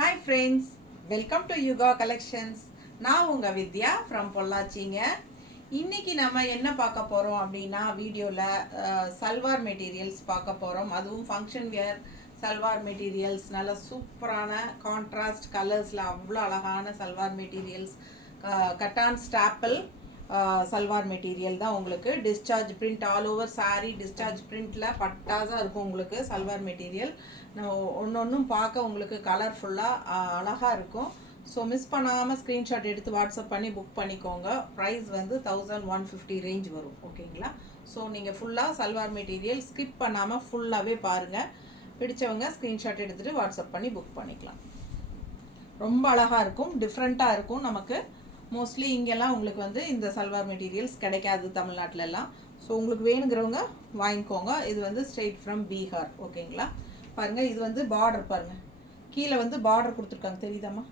Hi friends, welcome to Yuga Collections. நான் உங்க வித்யா from பொள்ளாச்சிங்க. இன்னைக்கு நம்ம என்ன பார்க்க போறோம் அப்படின்னா வீடியோல சல்வார் மெட்டீரியல்ஸ் பார்க்க போறோம். அதுவும் ஃபங்க்ஷன் வியர் சல்வார் மெட்டீரியல்ஸ் நல்ல சூப்பரான கான்ட்ராஸ்ட் கலர்ஸ்ல அவ்வளோ அழகான salwar materials cotton staple salwar material தான் உங்களுக்கு discharge print all over sari discharge பிரிண்ட்ல பட்டாஸாக இருக்கும் உங்களுக்கு சல்வார் மெட்டீரியல் ஒன்று பார்க்க உங்களுக்கு கலர்ஃபுல்லாக அழகாக இருக்கும். ஸோ மிஸ் பண்ணாமல் ஸ்க்ரீன்ஷாட் எடுத்து வாட்ஸ்அப் பண்ணி புக் பண்ணிக்கோங்க. ப்ரைஸ் வந்து 1150 ரேஞ்ச் வரும். ஓகேங்களா? ஸோ நீங்கள் ஃபுல்லாக சல்வார் மெட்டீரியல் ஸ்கிப் பண்ணாமல் ஃபுல்லாகவே பாருங்கள். பிடிச்சவங்க ஸ்க்ரீன்ஷாட் எடுத்துகிட்டு வாட்ஸ்அப் பண்ணி புக் பண்ணிக்கலாம். ரொம்ப அழகாக இருக்கும், டிஃப்ரெண்ட்டாக இருக்கும். நமக்கு மோஸ்ட்லி இங்கெல்லாம் உங்களுக்கு வந்து இந்த சல்வார் மெட்டீரியல்ஸ் கிடைக்காது தமிழ்நாட்டிலலாம். ஸோ உங்களுக்கு வேணுங்கிறவங்க வாங்கிக்கோங்க. இது வந்து ஸ்ட்ரெயிட் ஃப்ரம் பீகார். ஓகேங்களா? பாருங்கள், இது வந்து பார்டர் பாருங்கள், கீழே வந்து பார்டர் கொடுத்துருக்காங்க, தெரியுதாம்மா?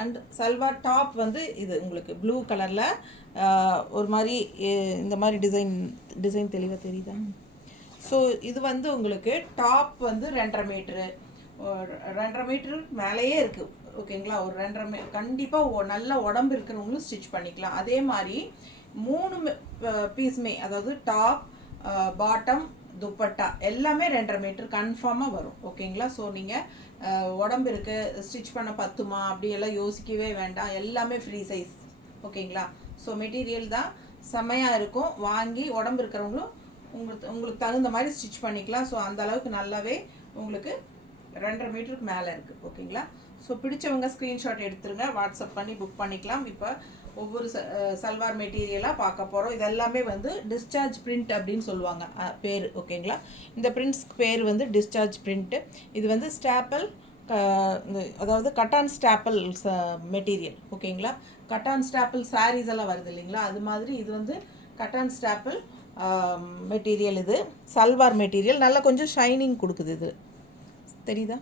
அண்ட் சல்வார் டாப் வந்து இது உங்களுக்கு ப்ளூ கலரில் ஒரு மாதிரி இந்த மாதிரி டிசைன் தெளிவாக தெரியுதா? ஸோ இது வந்து உங்களுக்கு டாப் வந்து 2.5 மீட்டர் மேலேயே இருக்குது. ஓகேங்களா? ஒரு 2.5 கண்டிப்பாக நல்ல உடம்பு இருக்கிறவங்களும் ஸ்டிச் பண்ணிக்கலாம். அதே மாதிரி 3 பீஸுமே, அதாவது டாப் பாட்டம் துப்பட்டா எல்லாமே 2.5 மீட்டர் கன்ஃபார்மாக வரும். ஓகேங்களா? ஸோ நீங்கள் உடம்பு இருக்குது ஸ்டிச் பண்ண பத்துமா அப்படியெல்லாம் யோசிக்கவே வேண்டாம், எல்லாமே ஃப்ரீ சைஸ். ஓகேங்களா? ஸோ மெட்டீரியல் தான் செம்மையாக இருக்கும். வாங்கி உடம்பு இருக்கிறவங்களும் உங்களுக்கு தகுந்த மாதிரி ஸ்டிச் பண்ணிக்கலாம். ஸோ அந்த அளவுக்கு நல்லாவே உங்களுக்கு 2.5 மீட்டருக்கு மேலே இருக்குது. ஓகேங்களா? ஸோ பிடிச்சவங்க ஸ்க்ரீன்ஷாட் எடுத்துருங்க, வாட்ஸ்அப் பண்ணி புக் பண்ணிக்கலாம். இப்போ ஒவ்வொரு சல்வார் மெட்டீரியலாக பார்க்க போகிறோம். இது எல்லாமே வந்து டிஸ்சார்ஜ் பிரிண்ட் அப்படின்னு சொல்லுவாங்க பேர். ஓகேங்களா? இந்த பிரிண்ட்ஸ்க்கு பேர் வந்து டிஸ்சார்ஜ் பிரிண்ட்டு. இது வந்து ஸ்டாப்பிள், அதாவது கட்டான் ஸ்டாப்பிள் மெட்டீரியல். ஓகேங்களா? கட்டான் ஸ்டாப்பிள் சாரீஸ் எல்லாம் வருது இல்லைங்களா, அது மாதிரி இது வந்து கட்டான் ஸ்டாப்பிள் மெட்டீரியல். இது சல்வார் மெட்டீரியல் நல்லா கொஞ்சம் ஷைனிங் கொடுக்குது. இது தெரியுதா?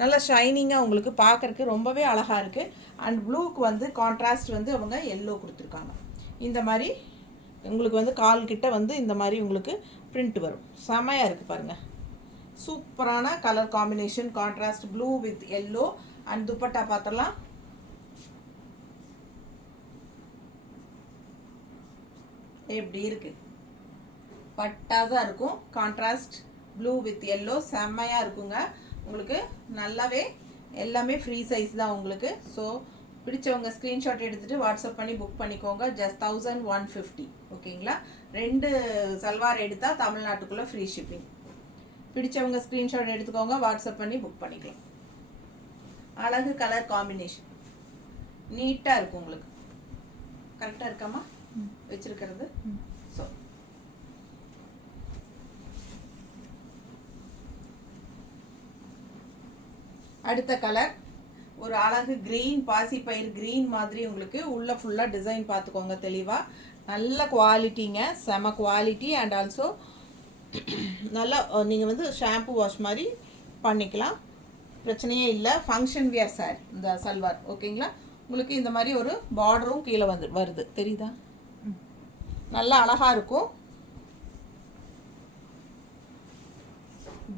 நல்லா ஷைனிங்காக உங்களுக்கு பார்க்குறக்கு ரொம்பவே அழகாக இருக்குது. அண்ட் ப்ளூக்கு வந்து கான்ட்ராஸ்ட் வந்து அவங்க எல்லோ கொடுத்துருக்காங்க. இந்த மாதிரி உங்களுக்கு வந்து கால் கிட்ட வந்து இந்த மாதிரி உங்களுக்கு பிரிண்ட் வரும். செமையாக இருக்குது பாருங்கள், சூப்பரான colour combination, contrast blue with yellow. And dupatta பார்த்தலாம், எப்படி இருக்குது, பட்டாதான் இருக்கும். கான்ட்ராஸ்ட் ப்ளூ வித் எல்லோ செம்மையாக இருக்குங்க. உங்களுக்கு நல்லாவே எல்லாமே ஃப்ரீ சைஸ் தான் உங்களுக்கு. ஸோ பிடிச்சவங்க ஸ்க்ரீன்ஷாட் எடுத்துகிட்டு வாட்ஸ்அப் பண்ணி புக் பண்ணிக்கோங்க. ஜஸ்ட் 1150. ஓகேங்களா? 2 சல்வார் எடுத்தால் தமிழ்நாட்டுக்குள்ளே ஃப்ரீ ஷிப்பிங். பிடிச்சவங்க ஸ்க்ரீன்ஷாட் எடுத்துக்கோங்க, வாட்ஸ்அப் பண்ணி புக் பண்ணிக்கலாம். அழகு கலர் காம்பினேஷன், நீட்டாக இருக்கும் உங்களுக்கு. கரெக்டாக இருக்காமா வச்சுருக்கிறது? ஸோ அடுத்த கலர் ஒரு அழகு கிரீன், பாசிப்பயிர் கிரீன் மாதிரி உங்களுக்கு உள்ள ஃபுல்லாக டிசைன் பார்த்துக்கோங்க தெளிவாக. நல்ல குவாலிட்டிங்க, செம குவாலிட்டி. அண்ட் ஆல்சோ நல்லா நீங்கள் வந்து ஷாம்பு வாஷ் மாதிரி பண்ணிக்கலாம், பிரச்சனையே இல்லை. ஃபங்க்ஷன் வியர் சார் இந்த சல்வார். ஓகேங்களா? உங்களுக்கு இந்த மாதிரி ஒரு பார்டரும் கீழே வருது, தெரியுதா? நல்லா அழகாக இருக்கும்.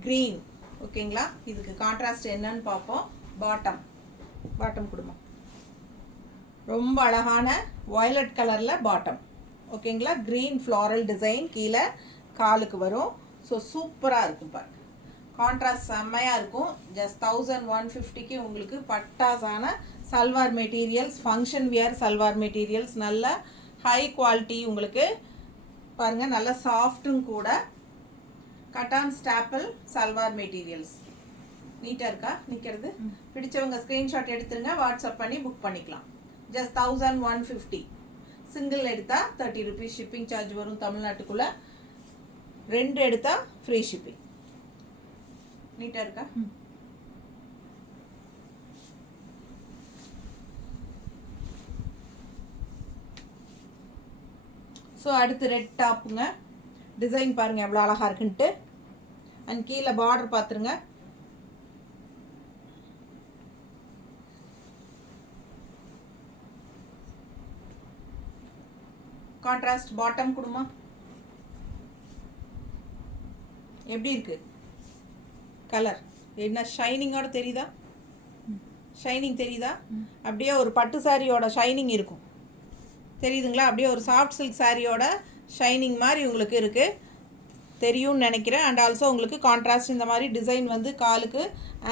க்ரீன். ஓகேங்களா? இதுக்கு கான்ட்ராஸ்ட் என்னன்னு பார்ப்போம். பாட்டம் குடும்பம் ரொம்ப அழகான வயலட் கலரில் பாட்டம். ஓகேங்களா? க்ரீன் ஃப்ளாரல் டிசைன் கீழே காலுக்கு வரும். ஸோ சூப்பராக இருக்கும் பாருங்க, கான்ட்ராஸ்ட் செம்மையாக இருக்கும். ஜஸ்ட் 1150க்கு உங்களுக்கு பட்டாசான salwar materials, function wear salwar materials, நல்ல ஹை குவாலிட்டி உங்களுக்கு பாருங்கள், நல்ல சாஃப்ட்டும் கூட. கட்டான் ஸ்டாப்பிள் சல்வார் மெட்டீரியல்ஸ் நீட்டாக இருக்கா நிற்கிறது? பிடிச்சவங்க ஸ்க்ரீன்ஷாட் எடுத்துருங்க, வாட்ஸ்அப் பண்ணி புக் பண்ணிக்கலாம். ஜஸ்ட் 1150. சிங்கிள் எடுத்தால் 30 ருபீஸ் ஷிப்பிங் சார்ஜ் வரும் தமிழ்நாட்டுக்குள்ளே. 2 எடுத்தால் ஃப்ரீ ஷிப்பிங். நீட்டாக இருக்கா? ஸோ அடுத்து ரெட் டாப்புங்க. டிசைன் பாருங்கள் எவ்வளோ அழகாக இருக்குன்ட்டு. அண்ட் கீழே பார்டர் பார்த்துருங்க, கான்ட்ராஸ்ட் பாட்டம் கொடுமா, எப்படி இருக்கு கலர்? என்ன ஷைனிங்கோட தெரியுதா? ஷைனிங் தெரியுதா? அப்படியே ஒரு பட்டு சாரியோட ஷைனிங் இருக்கும், தெரியுதுங்களா? அப்படியே ஒரு சாஃப்ட் சில்க் சாரியோட ஷைனிங் மாதிரி உங்களுக்கு இருக்குது, தெரியும்னு நினைக்கிறேன். அண்ட் ஆல்சோ உங்களுக்கு கான்ட்ராஸ்ட் இந்த மாதிரி டிசைன் வந்து காலுக்கு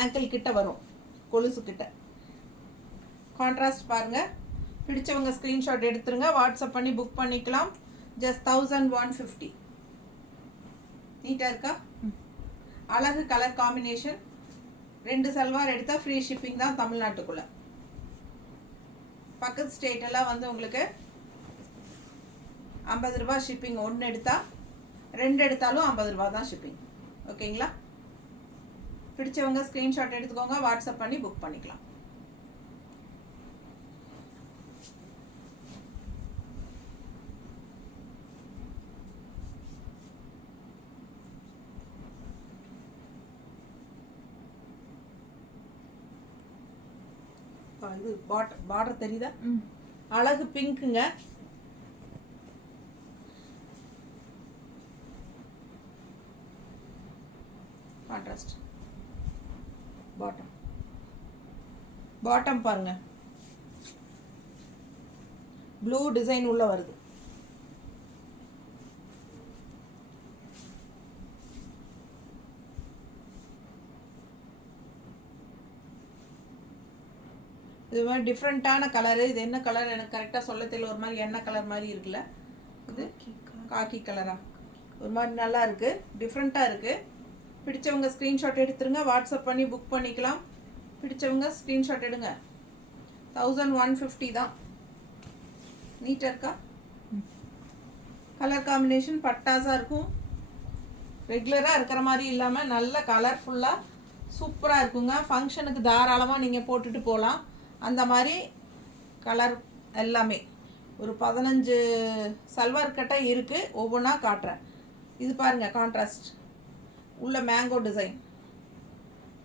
ஆங்கிள் கிட்ட வரும், கொலுசு கிட்ட கான்ட்ராஸ்ட் பாருங்கள். பிடிச்சவங்க ஸ்க்ரீன்ஷாட் எடுத்துருங்க, வாட்ஸ்அப் பண்ணி புக் பண்ணிக்கலாம். ஜஸ்ட் 1150. நீட்டாக இருக்கா? அழகு கலர் காம்பினேஷன். 2 சல்வார் எடுத்தால் ஃப்ரீ ஷிப்பிங் தான் தமிழ்நாட்டுக்குள்ளே. பக்கத்து ஸ்டேட் எல்லாம் வந்து உங்களுக்கு 50 ரூபா ஷிப்பிங். 1 எடுத்தால் 2 எடுத்தாலும் 50 ரூபா தான் ஷிப்பிங். ஓகேங்களா? பிடிச்சவங்க ஸ்க்ரீன்ஷாட் எடுத்துக்கோங்க, வாட்ஸ்அப் பண்ணி புக் பண்ணிக்கலாம். இது பார்டர் தெரியுதா? அழகு பிங்க்குங்க. கான்ட்ராஸ்ட் பாட்டம் பாருங்க, ப்ளூ டிசைன் உள்ள வருது. இது மாதிரி டிஃப்ரெண்ட்டான கலரு. இது என்ன கலர் எனக்கு கரெக்டாக சொல்ல தெரியல, ஒரு மாதிரி எண்ணெய் கலர் மாதிரி இருக்குல்ல, இது காக்கி கலரா, ஒரு மாதிரி நல்லா இருக்குது, டிஃப்ரெண்ட்டாக இருக்குது. பிடிச்சவங்க ஸ்க்ரீன்ஷாட் எடுத்துருங்க, வாட்ஸ்அப் பண்ணி புக் பண்ணிக்கலாம். பிடிச்சவங்க ஸ்க்ரீன்ஷாட் எடுங்க. 1150 தான். நீட்டாக இருக்கா? கலர் காம்பினேஷன் பட்டாஸாக இருக்கும், ரெகுலராக இருக்கிற மாதிரி இல்லாமல் நல்ல கலர்ஃபுல்லாக சூப்பராக இருக்குங்க. ஃபங்க்ஷனுக்கு தாராளமாக நீங்கள் போட்டுட்டு போகலாம். அந்த மாதிரி கலர் எல்லாமே ஒரு 15 சல்வார் கட்டை இருக்குது, ஒவ்வொன்றா காட்டுறேன். இது பாருங்கள், கான்ட்ராஸ்ட் உள்ள மேங்கோ டிசைன்,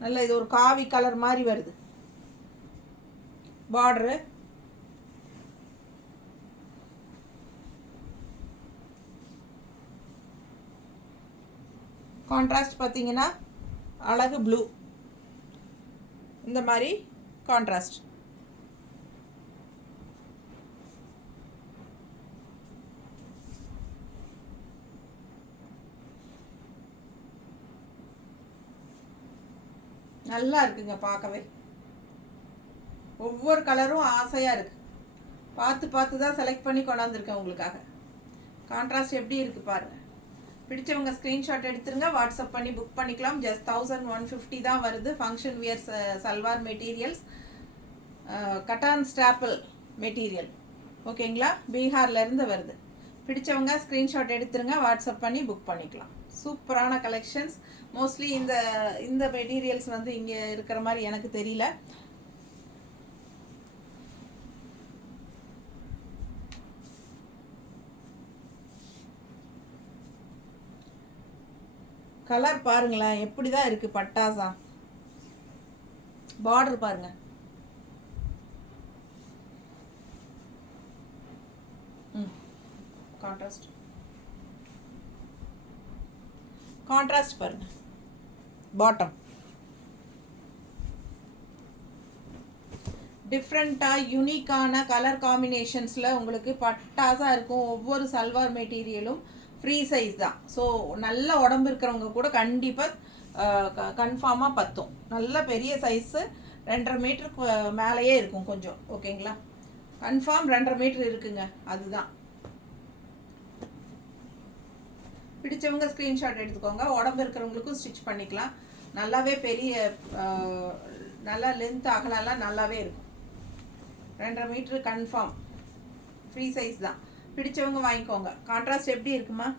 நல்ல இது ஒரு காவி கலர் மாதிரி வருது. பார்டரு கான்ட்ராஸ்ட் பார்த்தீங்கன்னா அழகு ப்ளூ, இந்த மாதிரி கான்ட்ராஸ்ட். நல்லா இருக்குங்க பார்க்கவே. ஒவ்வொரு கலரும் ஆசையாக இருக்குது, பார்த்து தான் செலக்ட் பண்ணி கொண்டாந்துருக்கேன் உங்களுக்காக. கான்ட்ராஸ்ட் எப்படி இருக்குது பாருங்கள். பிடிச்சவங்க ஸ்க்ரீன்ஷாட் எடுத்துருங்க, வாட்ஸ்அப் பண்ணி புக் பண்ணிக்கலாம். ஜஸ்ட் 1150 தான் வருது. Function wear salwar materials, cotton staple material. ஓகேங்களா? பீகார்லேருந்து வருது. பிடிச்சவங்க ஸ்க்ரீன்ஷாட் எடுத்துருங்க, வாட்ஸ்அப் பண்ணி புக் பண்ணிக்கலாம். சூப்பரான கலெக்ஷன்ஸ். மோஸ்ட்லி இந்த மெட்டீரியல்ஸ் வந்து இங்கே இருக்கிற மாதிரி எனக்கு தெரியல. கலர் பாருங்களேன் எப்படி தான் இருக்குது, பட்டாசா. பார்டர் பாருங்க, கான்ட்ராஸ்ட் பாருங்க. பாட்டம் டிஃப்ரெண்ட்டாக யூனிக்கான கலர் காம்பினேஷன்ஸில் உங்களுக்கு பட்டாசாக இருக்கும். ஒவ்வொரு சல்வார் மெட்டீரியலும் ஃப்ரீ சைஸ் தான். ஸோ நல்ல உடம்பு இருக்கிறவங்க கூட கண்டிப்பாக கன்ஃபார்மாக பத்தும். நல்ல பெரிய சைஸு 2.5 மீட்டருக்கு மேலேயே இருக்கும் கொஞ்சம். ஓகேங்களா? கன்ஃபார்ம் 2.5 மீட்டர் இருக்குங்க. அதுதான். பிடிச்சவங்க ஸ்க்ரீன்ஷாட் எடுத்துக்கோங்க, உடம்பு இருக்கிறவங்களுக்கும் ஸ்டிச் பண்ணிக்கலாம். நல்லாவே பெரிய நல்லா லென்த் அகலெல்லாம் நல்லாவே இருக்கும். 2.5 மீட்ரு கன்ஃபார்ம் ஃப்ரீ சைஸ் தான். பிடிச்சவங்க வாங்கிக்கோங்க. கான்ட்ராஸ்ட் எப்படி இருக்குமா?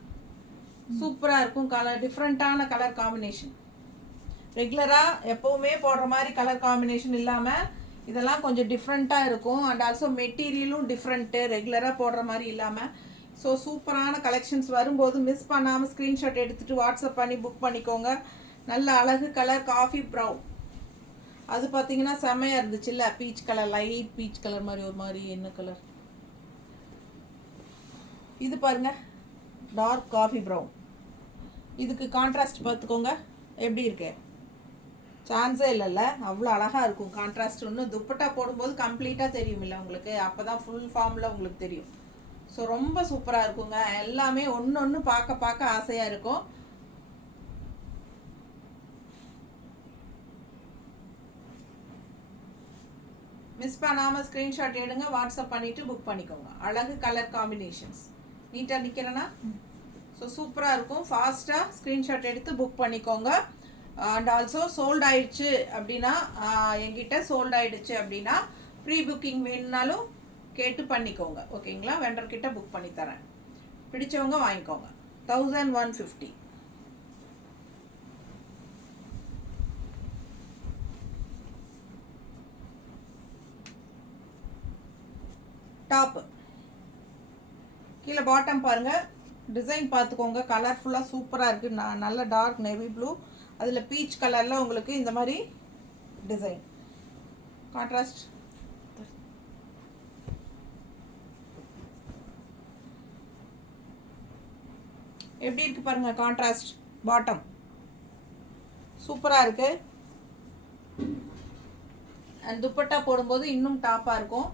சூப்பராக இருக்கும். கலர் டிஃப்ரெண்ட்டான கலர் காம்பினேஷன். ரெகுலராக எப்போவுமே போடுற மாதிரி கலர் காம்பினேஷன் இல்லாமல் இதெல்லாம் கொஞ்சம் டிஃப்ரெண்ட்டாக இருக்கும். அண்ட் ஆல்சோ மெட்டீரியலும் டிஃப்ரெண்ட்டு, ரெகுலராக போடுற மாதிரி இல்லாமல். ஸோ சூப்பரான கலெக்ஷன்ஸ் வரும்போது மிஸ் பண்ணாமல் ஸ்க்ரீன்ஷாட் எடுத்துகிட்டு வாட்ஸ்அப் பண்ணி புக் பண்ணிக்கோங்க. நல்ல அழகு கலர் காஃபி ப்ரௌன், அது பார்த்தீங்கன்னா செம்மையாக இருந்துச்சுல்ல. Peach colour, light peach colour மாதிரி ஒரு மாதிரி என்ன கலர் இது பாருங்க, டார்க் காஃபி ப்ரௌன். இதுக்கு கான்ட்ராஸ்ட் பார்த்துக்கோங்க எப்படி இருக்கு. சான்ஸே இல்லைல்ல, அவ்வளோ அழகாக இருக்கும் கான்ட்ராஸ்ட். இன்னும் துப்பட்டா போடும்போது கம்ப்ளீட்டாக தெரியும் இல்லை உங்களுக்கு, அப்போ தான் ஃபுல் ஃபார்மில் உங்களுக்கு தெரியும். ஸோ ரொம்ப சூப்பராக இருக்குங்க. எல்லாமே ஒன்று ஒன்று பார்க்க பார்க்க ஆசையாக இருக்கும். மிஸ் பண்ணாமல் ஸ்க்ரீன்ஷாட் எடுங்க, வாட்ஸ்அப் பண்ணிவிட்டு புக் பண்ணிக்கோங்க. அழகு கலர் காம்பினேஷன்ஸ். நீட்டாக நிற்கிறேன்னா ஸோ சூப்பராக இருக்கும். ஃபாஸ்ட்டாக ஸ்க்ரீன்ஷாட் எடுத்து புக் பண்ணிக்கோங்க. அண்ட் ஆல்சோ சோல்ட் ஆயிடுச்சு அப்படின்னா, என்கிட்ட சோல்ட் ஆயிடுச்சு அப்படின்னா ப்ரீ புக்கிங் வேணுனாலும் கேட்டு பண்ணிக்கோங்க. ஓகேங்களா? வெண்டர்கிட்ட புக் பண்ணி தரேன். பிடிச்சவங்க வாங்கிக்கோங்க. 1150. டாப்பு கீழே பாட்டம் பாருங்கள், டிசைன் பார்த்துக்கோங்க. கலர்ஃபுல்லாக சூப்பராக இருக்குது. நல்ல டார்க் நேவி ப்ளூ, அதில் பீச் கலரில் உங்களுக்கு இந்த மாதிரி டிசைன் கான்ட்ராஸ்ட். எப்படி இருக்குது பாருங்கள் கான்ட்ராஸ்ட். பாட்டம் சூப்பராக இருக்குது. அண்ட் துப்பட்டா போடும்போது இன்னும் டாப்பாக இருக்கும்.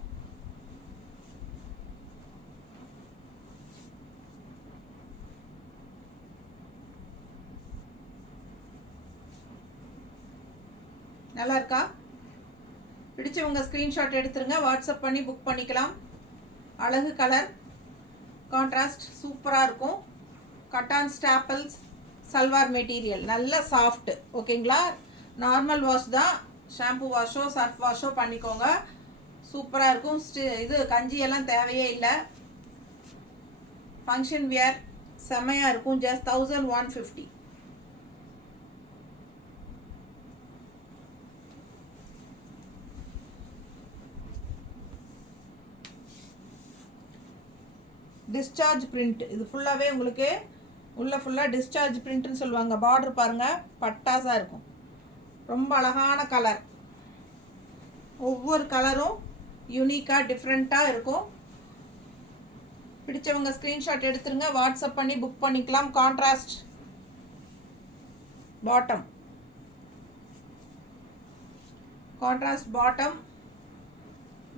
நல்லா இருக்கா? பிடிச்சவங்க ஸ்க்ரீன்ஷாட் எடுத்துருங்க, வாட்ஸ்அப் பண்ணி புக் பண்ணிக்கலாம். அழகு கலர் கான்ட்ராஸ்ட் சூப்பராக இருக்கும். கட்டான் ஸ்டாப்பிள்ஸ் சல்வார் மெட்டீரியல், நல்ல சாஃப்ட். ஓகேங்களா? நார்மல் வாஷ் தான், ஷாம்பு வாஷோ சர்ஃப் வாஷோ பண்ணிக்கோங்க. சூப்பராக இருக்கும். இது கஞ்சியெல்லாம் தேவையே இல்லை. ஃபங்க்ஷன் வியர் செம்மையாக இருக்கும். ஜஸ்ட் 1150. Discharge print. இது ஃபுல்லாகவே உங்களுக்கு ஃபுல்லாக டிஸ்சார்ஜ் பிரிண்ட்னு சொல்லுவாங்க. பார்டர் பாருங்கள், பட்டாசாக இருக்கும். ரொம்ப அழகான கலர். ஒவ்வொரு கலரும் யூனிக்காக டிஃப்ரெண்ட்டாக இருக்கும். பிடிச்சவங்க ஸ்க்ரீன்ஷாட் எடுத்துருங்க, வாட்ஸ்அப் பண்ணி புக் பண்ணிக்கலாம். Contrast bottom, contrast bottom.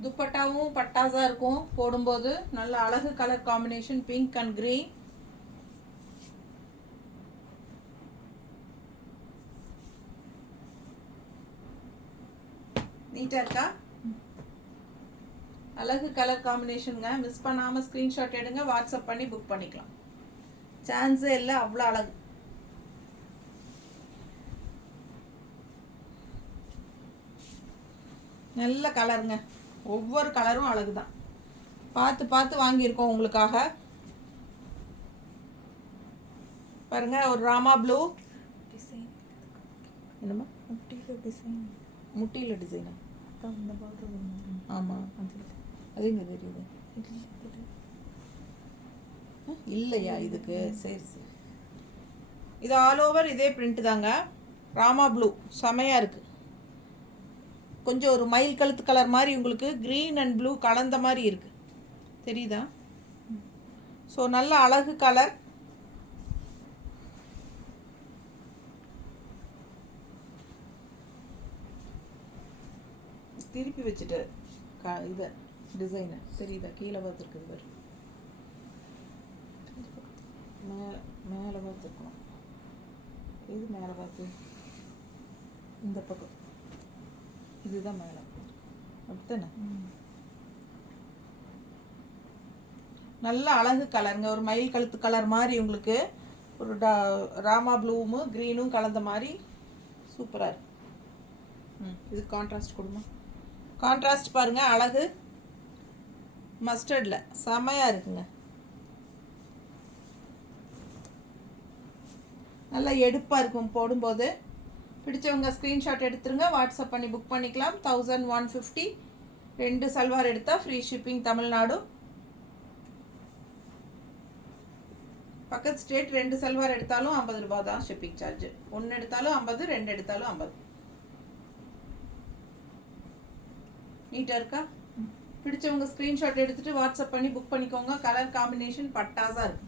துப்பட்டாவும் பட்டாஸாக இருக்கும் போடும்போது. நல்ல அழகு colour combination, pink and green. நீட்டாக இருக்கா? அழகு கலர் காம்பினேஷனுங்க. மிஸ் பண்ணாமல் ஸ்க்ரீன்ஷாட் எடுங்க, வாட்ஸ்அப் பண்ணி புக் பண்ணிக்கலாம். சான்ஸே இல்லை, அவ்வளோ அழகு. நல்ல கலருங்க. ஒவ்வொரு கலரும் அழகு தான். பார்த்து பார்த்து வாங்கியிருக்கோம் உங்களுக்காக. பாருங்க, ஒரு ராமா ப்ளூ டிசைன். என்னம்மா? முட்டியில் டிசைனா? ஆமாம், அது இங்கே தெரியுது இல்லையா இதுக்கு? சரி சரி. இது ஆல் ஓவர் இதே பிரிண்ட் தாங்க. ராமா ப்ளூ செமையாக இருக்குது. கொஞ்சம் ஒரு மயில் கழுத்து கலர் மாதிரி உங்களுக்கு க்ரீன் அண்ட் ப்ளூ கலந்த மாதிரி இருக்குது, தெரியுதா? ஸோ நல்ல அழகு கலர். திருப்பி வச்சுட்டு இதை டிசைனை தெரியுதா? கீழே பார்த்துருக்குது பாரு, மேலே பார்த்துருக்கோம். இது மேலே பார்த்து இந்த பக்கம் இதுதான் மேலே, அப்படித்தானே? நல்ல அழகு கலருங்க. ஒரு மயில் கழுத்து கலர் மாதிரி உங்களுக்கு ஒரு ராமா ப்ளூவும் க்ரீனும் கலந்த மாதிரி சூப்பராக இருக்கு. இது கான்ட்ராஸ்ட் கொடுமா. கான்ட்ராஸ்ட் பாருங்கள், அழகு மஸ்டர்டில் செமையாக இருக்குங்க. நல்லா எடுப்பாக இருக்கும் போடும்போது. பிடிச்சவங்க ஸ்க்ரீன்ஷாட் எடுத்துருங்க, வாட்ஸ்அப் பண்ணி புக் பண்ணிக்கலாம். 1150. 2 சல்வார் எடுத்தால் ஃப்ரீ ஷிப்பிங் தமிழ்நாடு. பக்கத்து ஸ்டேட் 2 சல்வார் எடுத்தாலும் 50 ரூபா தான் ஷிப்பிங் சார்ஜ். 1 எடுத்தாலும் 50, 2 எடுத்தாலும் 50. நீட்டாக இருக்கா? பிடிச்சவங்க ஸ்க்ரீன்ஷாட் எடுத்துகிட்டு வாட்ஸ்அப் பண்ணி புக் பண்ணிக்கோங்க. கலர் காம்பினேஷன் பட்டாஸாக இருக்கும்.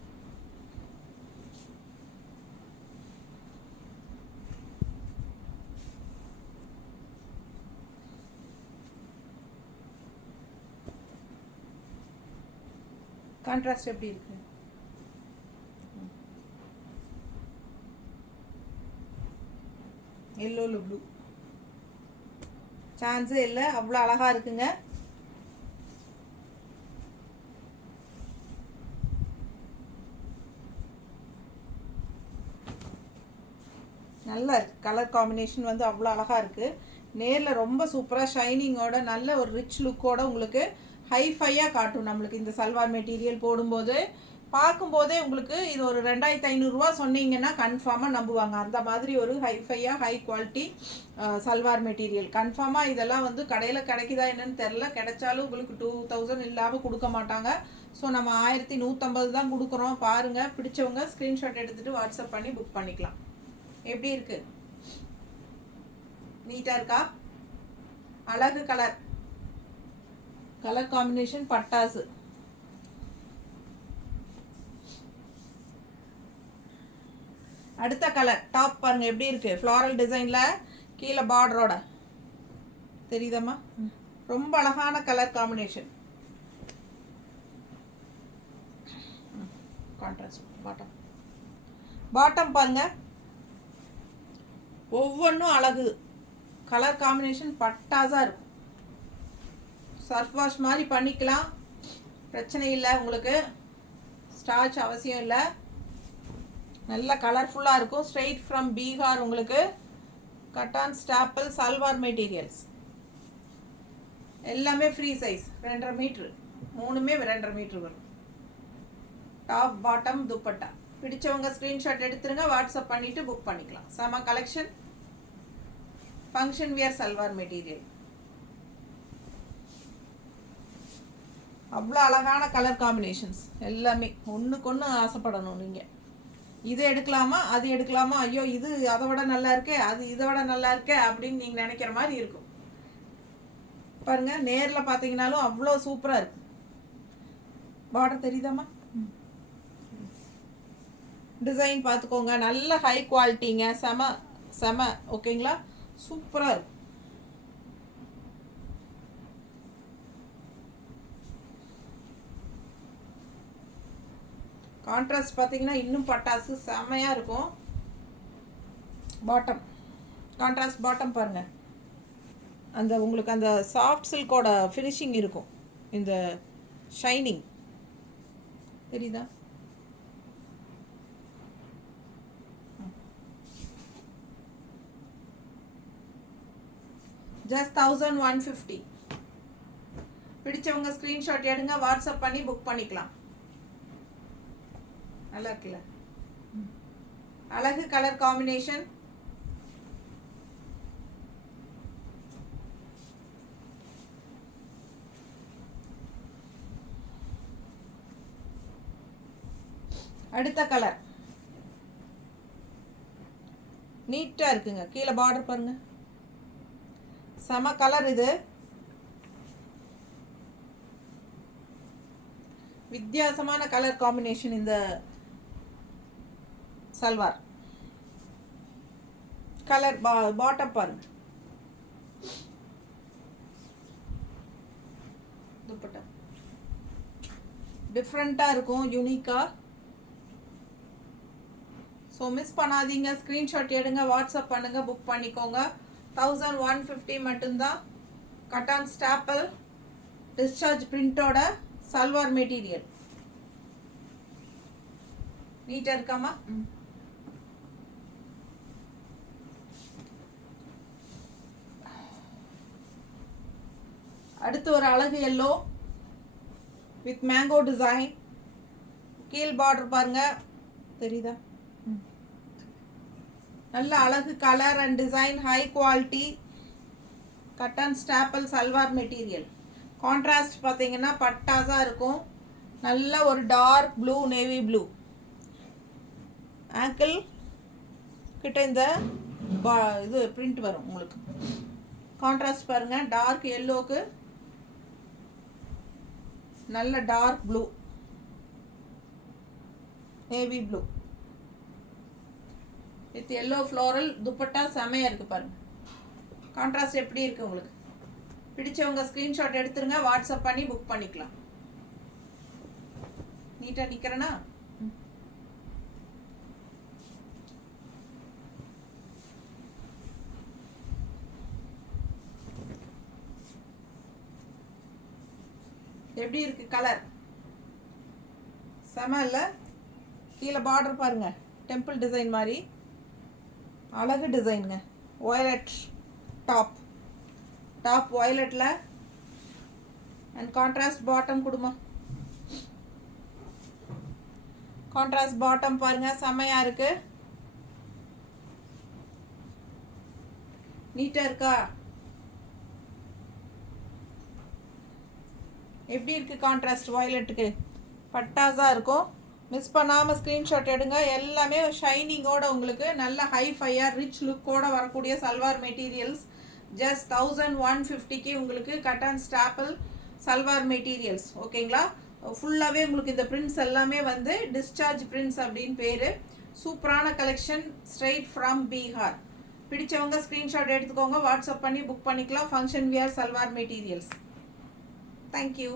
கான்ட்ராஸ்ட் எப்படி இருக்கு? எல்லோல ப்ளூ சான்ஸே இல்லை, அவ்வளோ அழகாக இருக்குங்க. நல்ல கலர் காம்பினேஷன் வந்து அவ்வளோ அழகாக இருக்குது. நேரில் ரொம்ப சூப்பராக ஷைனிங்கோட நல்ல ஒரு ரிச் லுக்கோட உங்களுக்கு ஹைஃபையாக காட்டும். நம்மளுக்கு இந்த சல்வார் மெட்டீரியல் போடும்போது பார்க்கும்போதே உங்களுக்கு இது ஒரு 2500 சொன்னீங்கன்னா கன்ஃபார்மாக நம்புவாங்க. அந்த மாதிரி ஒரு ஹைஃபையாக ஹை குவாலிட்டி சல்வார் மெட்டீரியல். கன்ஃபார்மாக இதெல்லாம் வந்து கடையில் கிடைக்குதா என்னன்னு தெரில. கிடைச்சாலும் உங்களுக்கு 2000 இல்லாமல் கொடுக்க மாட்டாங்க. ஸோ நம்ம 1150 தான் கொடுக்குறோம். பாருங்கள், பிடிச்சவங்க ஸ்க்ரீன்ஷாட் எடுத்துகிட்டு வாட்ஸ்அப் பண்ணி புக் பண்ணிக்கலாம். எப்படி இருக்கு? நீட்டாக இருக்கா? அழகு கலர், கலர் காம்பினேஷன் பட்டாசு. அடுத்த கலர் டாப் பாருங்க எப்படி இருக்கு, ஃப்ளாரல் டிசைன்ல கீழே பார்டரோட தெரியுதம்மா? ரொம்ப அழகான colour combination. Contrast bottom, bottom பாருங்க ஒவ்வொன்றும் அழகு. கலர் காம்பினேஷன் பட்டாசாக இருக்கும். சர்ஃப் வாஷ் மாதிரி பண்ணிக்கலாம், பிரச்சனை இல்லை. உங்களுக்கு ஸ்டார்ச் அவசியம் இல்லை. நல்ல கலர்ஃபுல்லாக இருக்கும். Straight from Bihar. உங்களுக்கு கட்டான் ஸ்டாப்பிள் சல்வார் மெட்டீரியல்ஸ் எல்லாமே ஃப்ரீ சைஸ். 2.5 மீட்ரு, மூணுமே 2.5 மீட்ரு வரும். Top bottom dupatta. பிடிச்சவங்க ஸ்க்ரீன்ஷாட் எடுத்துருங்க, வாட்ஸ்அப் பண்ணிவிட்டு புக் பண்ணிக்கலாம். செம collection. Function wear salwar material. அவ்வளோ அழகான கலர் காம்பினேஷன்ஸ் எல்லாமே. ஒன்றுக்கு ஒன்று ஆசைப்படணும் நீங்கள். இது எடுக்கலாமா அது எடுக்கலாமா, ஐயோ இது அதை விட நல்லா இருக்கே, அது இதை விட நல்லா இருக்கே அப்படின்னு நீங்கள் நினைக்கிற மாதிரி இருக்கும். பாருங்கள், நேரில் பார்த்தீங்கன்னாலும் அவ்வளோ சூப்பராக இருக்கு. பார்டர் தெரியுதாம்மா? டிசைன் பார்த்துக்கோங்க. நல்ல ஹை குவாலிட்டிங்க. செம செம ஓகேங்களா? சூப்பராக இருக்கும். கான்ட்ராஸ்ட் பார்த்தீங்கன்னா இன்னும் பட்டாசு செமையாக இருக்கும். பாட்டம் கான்ட்ராஸ்ட் பாட்டம் பாருங்கள். அந்த உங்களுக்கு அந்த சாஃப்ட் சில்கோட ஃபினிஷிங் இருக்கும். இந்த ஷைனிங் தெரியுதா? ஜஸ்ட் 1150. பிடிச்சவங்க ஸ்க்ரீன்ஷாட் எடுங்க, வாட்ஸ்அப் பண்ணி புக் பண்ணிக்கலாம். நல்லா இருக்குல்ல? அழகு கலர் காம்பினேஷன். அடுத்த கலர் நீட்டா இருக்குங்க. கீழே பார்டர் பாருங்க, செம கலர். இது வித்தியாசமான கலர் காம்பினேஷன். இந்த சல்வார் கலர் பாட்டம் பாருங்க. துப்பட்டா டிஃப்ரெண்ட்டாக இருக்கும், யூனிக்காக. ஸோ மிஸ் பண்ணாதீங்க. ஸ்க்ரீன்ஷாட் எடுங்க, வாட்ஸ்அப் பண்ணுங்க, புக் பண்ணிக்கோங்க. 1150 மட்டும்தான். கட்டான் ஸ்டாப்பிள் டிஸ்சார்ஜ் பிரிண்டோட சல்வார் மெட்டீரியல். நீட்டாக இருக்காமா? அடுத்து ஒரு அழகு எல்லோ வித் மேங்கோ டிசைன். கீழ் பார்டர் பாருங்க, தெரியுதா? நல்ல அழகு colour and design, high quality cotton staple salwar material. Contrast பார்த்தீங்கன்னா பட்டாஸாக இருக்கும். நல்ல ஒரு dark blue, navy blue. Angle கிட்ட இந்த இது பிரிண்ட் வரும் உங்களுக்கு. கான்ட்ராஸ்ட் பாருங்க, டார்க் எல்லோக்கு நல்ல dark blue, navy blue with yellow floral dupatta. செமையாக இருக்குது பாருங்க. கான்ட்ராஸ்ட் எப்படி இருக்குது உங்களுக்கு? பிடிச்சவங்க ஸ்க்ரீன்ஷாட் எடுத்துருங்க, வாட்ஸ்அப் பண்ணி புக் பண்ணிக்கலாம். நீட்டாக நிற்கிறேன்னா? எப்படி இருக்கு கலர்? செம இல்லை? கீழே பார்டர் பாருங்க, டெம்பிள் டிசைன் மாதிரி அழகு டிசைனுங்க. வயலட் டாப் வயலட்டில் அண்ட் கான்ட்ராஸ்ட் பாட்டம் கொடுமா. கான்ட்ராஸ்ட் பாட்டம் பாருங்க, செம்மையாக இருக்கு. நீட்டாக இருக்கா? எப்படி இருக்குது கான்ட்ராஸ்ட் வயலட்டுக்கு? பட்டாஸாக இருக்கும். மிஸ் பண்ணாமல் ஸ்க்ரீன்ஷாட் எடுங்க. எல்லாமே ஷைனிங்கோட உங்களுக்கு நல்ல ஹைஃபையாக ரிச் லுக்கோட வரக்கூடிய சல்வார் மெட்டீரியல்ஸ். ஜஸ்ட் 1150க்கு உங்களுக்கு கட்டன் ஸ்டாப்பிள் சல்வார் மெட்டீரியல்ஸ். ஓகேங்களா? ஃபுல்லாகவே உங்களுக்கு இந்த பிரிண்ட்ஸ் எல்லாமே வந்து டிஸ்சார்ஜ் பிரிண்ட்ஸ் அப்படின்னு பேர். சூப்பரான கலெக்ஷன், ஸ்ட்ரைட் ஃப்ரம் பீகார். பிடிச்சவங்க ஸ்க்ரீன்ஷாட் எடுத்துக்கோங்க, வாட்ஸ்அப் பண்ணி புக் பண்ணிக்கலாம். Function wear salwar materials. Thank you.